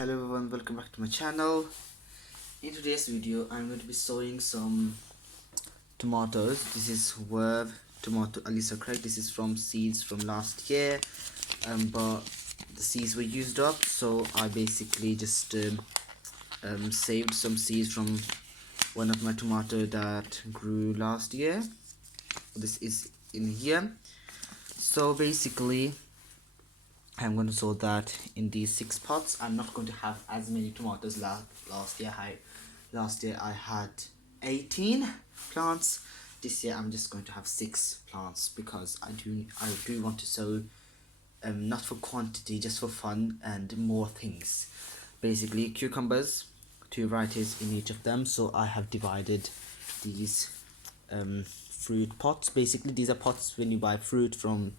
Hello everyone, welcome back to my channel. In today's video I'm going to be sowing some tomatoes. This is Verve tomato Alisa crate. This is from seeds from last year, but the seeds were used up, so I basically just saved some seeds from one of my tomato that grew last year. This is in here. So basically I'm going to sow that in these 6 pots. I'm not going to have as many tomatoes last year. Last year I had 18 plants. This year I'm just going to have 6 plants because I do want to sow not for quantity, just for fun and more things. Basically cucumbers, 2 varieties in each of them. So I have divided these fruit pots. Basically these are pots when you buy fruit from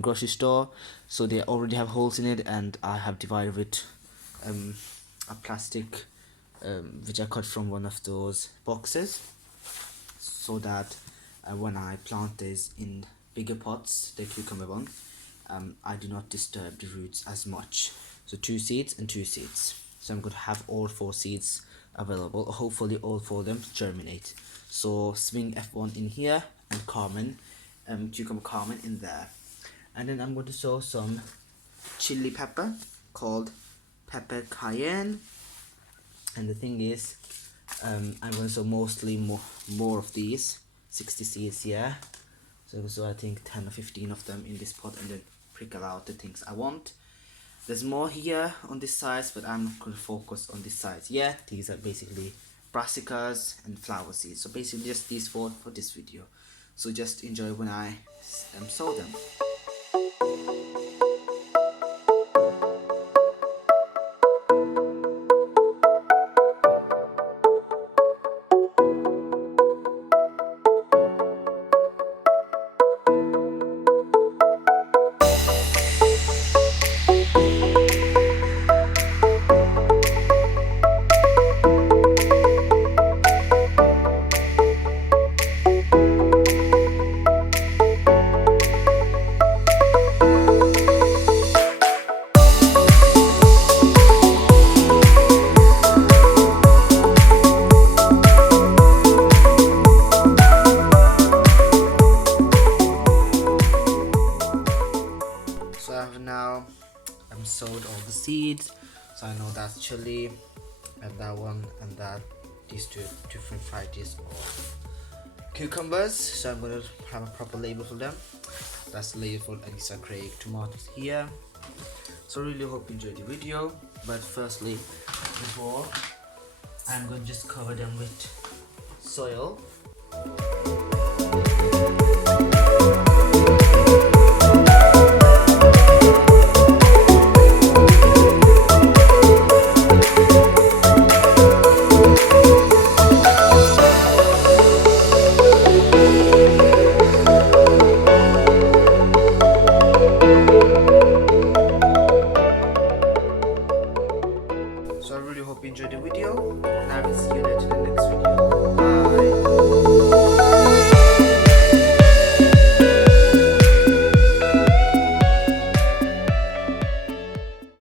grocery store, so they already have holes in it, and I have divided with a plastic which I cut from one of those boxes, so that when I plant this in bigger pots, the cucumber one, I do not disturb the roots as much. So 2 seeds and 2 seeds. So I'm going to have all 4 seeds available. Hopefully all 4 of them germinate. So swing F1 in here and Carmen, cucumber Carmen in there. And then I'm going to sow some chili pepper called pepper Cayenne. And the thing is, I'm going to sow mostly more of these 60 seeds here. So I think 10 or 15 of them in this pot, and then prickle out the things I want. There's more here on this side, but I'm not going to focus on this side yet. These are basically brassicas and flower seeds. So basically just these 4 for this video. So just enjoy when I sow them. Sowed all the seeds. So I know that's chili, and that one, and that these 2 different varieties of cucumbers. So I'm going to have a proper label for them. That's the label for Alisa Craig tomatoes here. So really hope you enjoyed the video. But firstly, before, I'm going to just cover them with soil. So I really hope you enjoyed the video, and I will see you later in the next video.